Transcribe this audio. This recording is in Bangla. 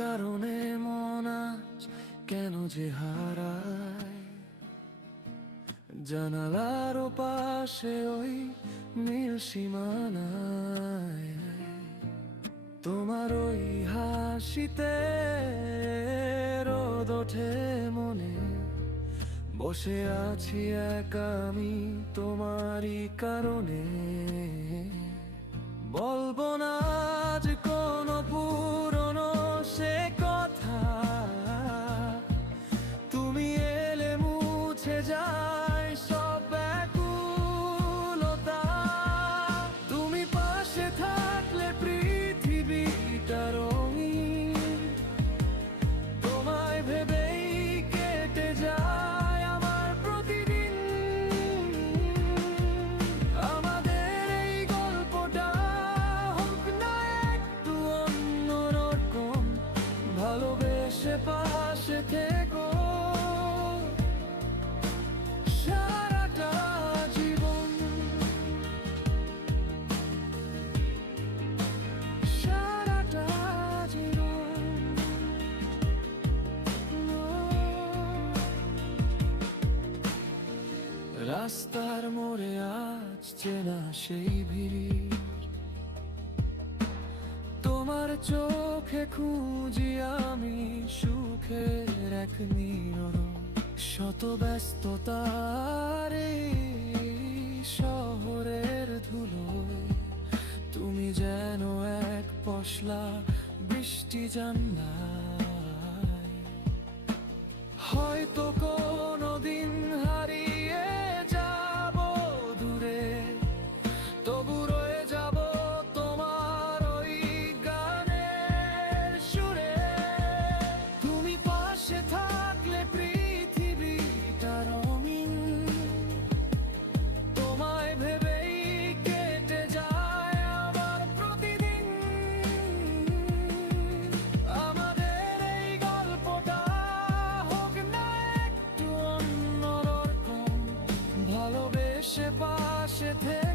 কারণে মন আজ কেন যে হারায়, জানালার পাশে ওই নীল সীমানায় তোমার ওই হাসিতে রোদ ওঠে মনে। বসে আছি একা আমি তোমারই কারণে। বলবো না আজ কোনো পুরনো সে কথা, তুমি এলে মুছে যায় সব ব্যাকুলতা। তুমি পাশে থাকলে পৃথিবীটা রঙিন, তোমায় ভেবেই কেটে যায় আমার প্রতিদিন। আমাদের এই গল্পটা হোক না একটু অন্যরকম, ভালোবেসে পাশে থেকো সারাটা জীবন, সারাটা জীবন। রাস্তার মোড়ে আজ চেনা সেই ভিড়, তোমার চোখে খুঁজি আমি সুখের এক নীরব। শত ব্যস্ততার এই শহরের ধুলোয় তুমি যেন এক পশলা বৃষ্টি জানলায়। হয়তো কোনোদিন হারিয়ে যাব দূরে, তবু রয়ে যাব তোমার ওই গানের সুরে। তুমি পাশে থাকলে পৃথিবীটা রঙিন, তোমায় ভেবেই কেটে যায় আমার প্রতিদিন। আমাদের এই গল্পটা হোক না একটু অন্যরকম, ভালোবেসে পাশে থেকে